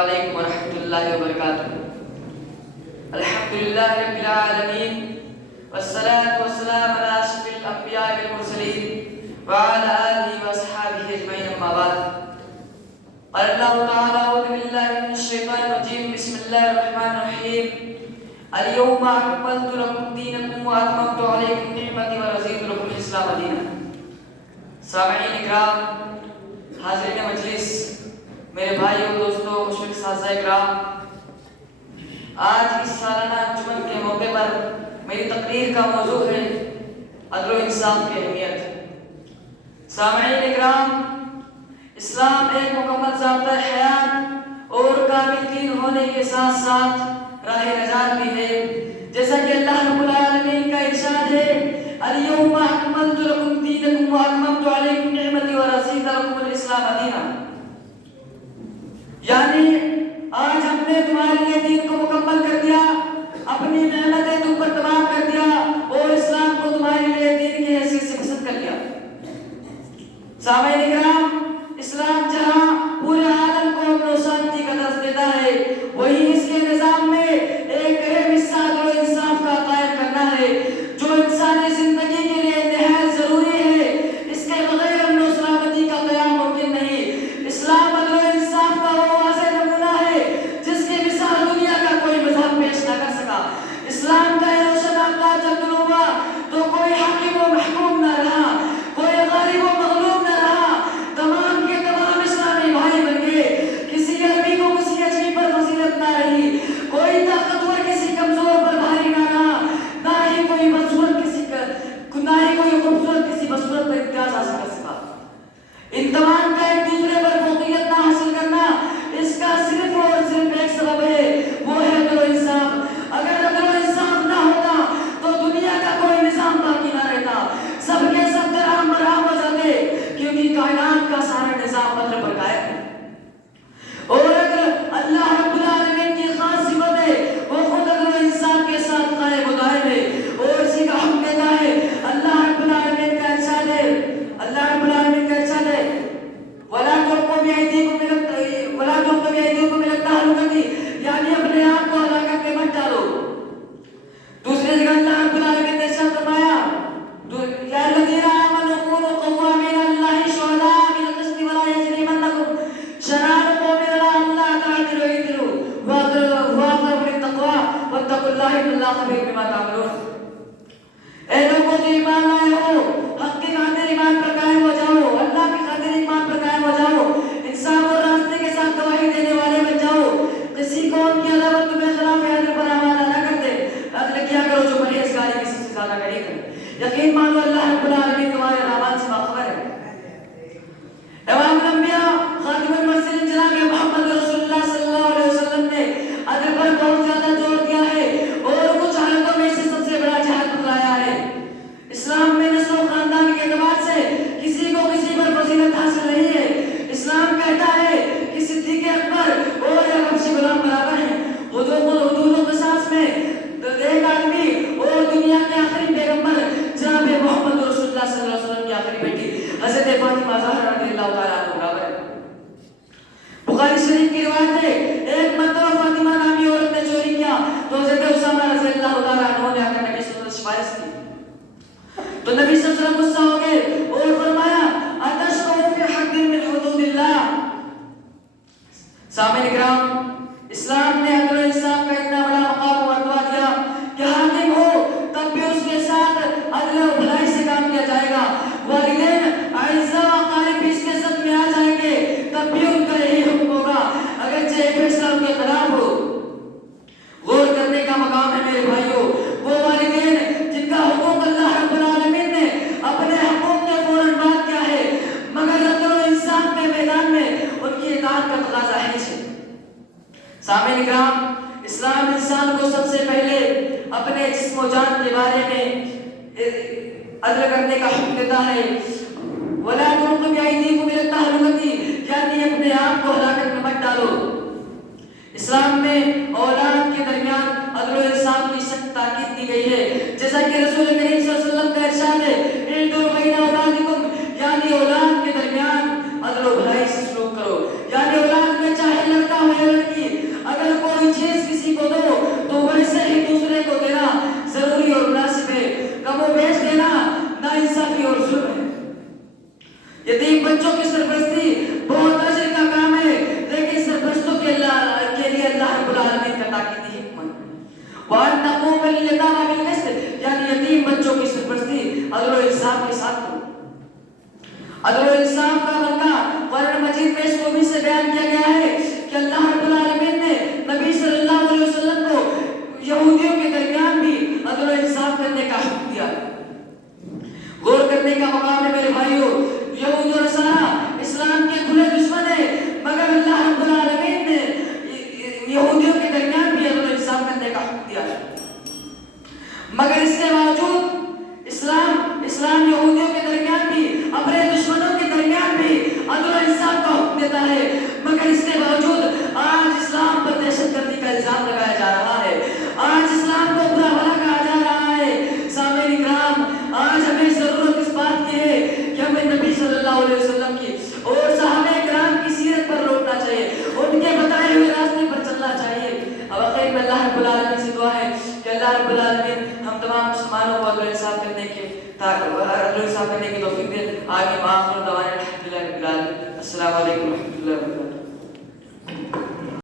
علیکم ورحمۃ اللہ وبرکاتہ۔ الحمدللہ رب العالمین والصلاة والسلام علی اشرف الانبیاء والمرسلین وعلی آلہ واصحابہ اجمعین، اما بعد۔ قال اللہ تعالی اعوذ باللہ من الشیطان الرجیم، بسم اللہ الرحمن الرحیم، اليوم اکملت لکم دینکم واتممت علیکم نعمتی ورضیت لکم الاسلام دینا۔ سامعین اکرام، حاضرین مجلس، میرے بھائیوں، دوستوں، مشفق اساتذہ اکرام، آج اس سالانہ انجمن کے موقع پر میری تقریر کا موضوع ہے عدل و انصاف کی اہمیت۔ سامعین اکرام، اسلام ایک مکمل ضابطہ حیات اور کامل دین ہونے کے ساتھ ساتھ راہ نجات بھی ہے، جیسا کہ اللہ رب العالمین کا ارشاد ہے، اليوم اکملت لکم دینکم واتممت علیکم نعمتی ورضیت لکم الاسلام دینا۔ یعنی آج ہم نے تمہارے لیے دین کو مکمل کر دیا، اپنی نعمتیں تم پر تمام کر دیا اور اسلام کو تمہارے لیے دین کی حیثیت سے پسند کر لیا۔ سامعین اکرام، اسلام جہاں پورے عالم کو امن و شانتی کا درس دیتا ہے، وہی اس کے نظام میں ایک اہم حصہ عدل و انصاف کا قائم کرنا ہے، جو انسانی زندگی کے لیے نہایت ضروری ہے۔ اس کے بغیر امن و سلامتی کا قیام ممکن نہیں۔ اسلام عدل و انصاف کا وہ واضح نمونہ ہے جس کی مثال دنیا کا کوئی مذہب پیش نہ کر سکا۔ اسلام کا یہ روشن آفتاب جب طلوع ہوا تو کوئی حاکم و محکوم نہ رہا، کوئی غالب و مغلوب نہ رہا، تمام کے تمام اسلامی بھائی بن گئے۔ کسی عربی کو کسی اجمی پر فضیلت نہ رہی، کوئی طاقتور کسی کمزور پر بھاری نہ رہا، نہ ہی کوئی خوبصورت کسی بدصورت پر امتیاز حاصل کر سکا۔ ان تمام کا ایک دوسرے پر فوقیت نہ حاصل کرنا، اس کا صرف اور صرف ایک سبب ہے، وہ ہے عدل و انصاف۔ اگر عدل و انصاف نہ ہوتا تو دنیا کا کوئی نظام باقی نہ رہتا، سب کے سب درہم برہم ہو جاتے، کیونکہ کائنات کا سارا نظام عدل پر قائم ہے۔ اور اگر اللہ رب العالمین کی خاص صفت ہے، وہ خود عدل و انصاف کے ساتھ قائم و دائم ہے اور اسی کا حکم دیتا ہے۔ اللہ رب العالمین کا ارشاد ہے، اللہ رب العالمین کا ارشاد ہے، وَلَا تُلْقُوا بِأَيْدِيكُمْ إِلَى التَّهْلُكَةِ، یعنی اپنے آپ کو ہلاکت میں مت ڈالو۔ دوسری جگہ اللہ رب العالمین نے ارشاد فرمایا، يَا الَّذِينَ آمَنُوا كُونُوا قَوَّامِينَ لِلَّهِ شُهَدَاءَ بِالْقِسْطِ وَلَا يَجْرِمَنَّكُمْ شَنَآنُ قَوْمٍ عَلَىٰ أَلَّا تَعْدِلُوا اعْدِلُوا هُوَ أَقْرَبُ لِلتَّقْوَىٰ وَاتَّقُوا اللَّهَ إِنَّ اللَّهَ خَبِيرٌ بِمَا تَعْمَلُونَ۔ اے لوگوں جو ایمان لائے ہو، حق کی خاطر ایمان پر قائم ہو جاؤ، اللہ کی خاطر ایمان پر قائم ہو جاؤ، انصاف اور راستے کے ساتھ گواہی دینے والے بن جاؤ، کسی قوم کی عداوت تمہیں خلاف عدل پر آمادہ نہ کر دے، عدل کیا کرو جو پرہیزگاری کی سب سے زیادہ قریب ہے۔ یقین مانو اللہ رب العالمین تمہارے اعمال سے باخبر ہے۔ امام الانبیاء خاتم المرسلین جناب محمد رسول اللہ صلی اللہ علیہ وسلم نے عدل پر بہت زیادہ زور دیا ہے اور کچھ حالتوں میں اسے سب سے بڑا جہاد بتلایا ہے۔ اسلام میں نسل و خاندان کے اعتبار سے کسی کو کسی پر فضیلت حاصل نہیں ہے۔ اسلام کہتا ہے کہ صدیق اکبر اور حبشی غلام برابر ہیں۔ حدود و قصاص میں ایک آدمی اور دنیا کے آخری پیغمبر جناب محمد رسول اللہ صلی اللہ علیہ وسلم کی آخری بیٹی حضرت فاطمہ زہرا رضی اللہ تعالیٰ عنہ برابر ہے۔ بخاری شریف کی روایت ہے، ایک مرتبہ فاطمہ نامی عورت نے چوری کیا تو حضرت اسامہ رضی اللہ تعالیٰ عنہ نے آ کر نبی صلی اللہ علیہ وسلم سفارش کی تو نبی صلی اللہ علیہ وسلم غصہ ہو گئے اور فرمایا، اتشفع فی حد من حدود اللہ۔ سامعین اکرام، اسلام نے عدل و انصاف کا اتنا بڑا مقام و مرتبہ دیا کہ حاکم ہو تب بھی اس کے ساتھ عدل و بھلائی سے کام کیا جائے گا۔ والدین اعزاء و اقارب بھی اس کے ساتھ میں آ جائیں گے تب بھی ان کا یہی حکم ہوگا، اگرچہ یہ فیصلہ ان کے خلاف ہو۔ غور کرنے کا مقام ہے میرے بھائیوں، وہ والدین جن کا حقوق اللہ رب العالمین نے اپنے حقوق کے فوراً بعد کیا ہے، مگر عدل و انصاف کے میدان میں ان کی اطاعت کا تقاضا ہے۔ سامعین اکرام، اسلام انسان کو سب سے پہلے اپنے جسم و جان کے بارے میں عدل کرنے کا حکم دیتا ہے۔ وَلَا تُلْقُوا بِأَيْدِيكُمْ إِلَى التَّهْلُكَةِ، یعنی اپنے آپ کو ہلاکت میں مت ڈالو۔ اسلام میں اولاد کے درمیان عدل و انصاف کی سخت تاکید کی گئی ہے، جیسا کہ رسول کریم صلی اللہ علیہ وسلم کا ارشاد ہے، اعْدِلُوا بَيْنَ أَوْلَادِكُمْ، یعنی اولاد کے درمیان عدل و بھلائی سے سلوک کرو، یعنی اولاد میں چاہے لڑکا ہو یا لڑکی وَكَفِّلِ الْيَتَامَى بِالْقِسْطِ، یعنی یتیم بچوں کی سرپرستی عدل و انصاف کے ساتھ کرو. عدل و انصاف کا مرکہ قرآن مجید میں اس کو بھی سے بیان کیا گیا ہے کہ اللہ رب العالمین نے نبی صلی اللہ علیہ وسلم کو یہودیوں کے درمیان بھی عدل و انصاف کرنے کا حکم دیا. غور کرنے کا مقام ہے میرے بھائیوں. یہود و نصارہ اسلام کے کھلے دشمن ہیں، مگر اللہ رب العالمین نے یہودیوں کے درمیان بھی عدل و انصاف کرنے کا حکم دیا ہے. مگر اس کے باوجود اسلام یہودیوں کے درمیان بھی، اپنے دشمنوں کے درمیان بھی عدل و انصاف کا حکم دیتا ہے. مگر اس کے باوجود آج اسلام پر دہشت گردی کا الزام لگایا جا رہا ہے. آج اسلام کو برا بھلا کہا جا رہا ہے. سامعین کرام، آج ہمیں ضرورت اس بات کی ہے کہ ہمیں نبی صلی اللہ علیہ وسلم کی اور صحابہ کرام کی سیرت پر لوٹنا چاہیے، ان کے بتائے ہوئے راستے پر چلنا چاہیے. اب آخر میں اللہ رب العالمین سے دعا ہے کہ اللہ رب العالمین ہم تمام مسلمانوں کو عدل و انصاف کرنے کی توفیق دے. آگے معاف کرو. الحمدللہ رب العالمین. السلام علیکم.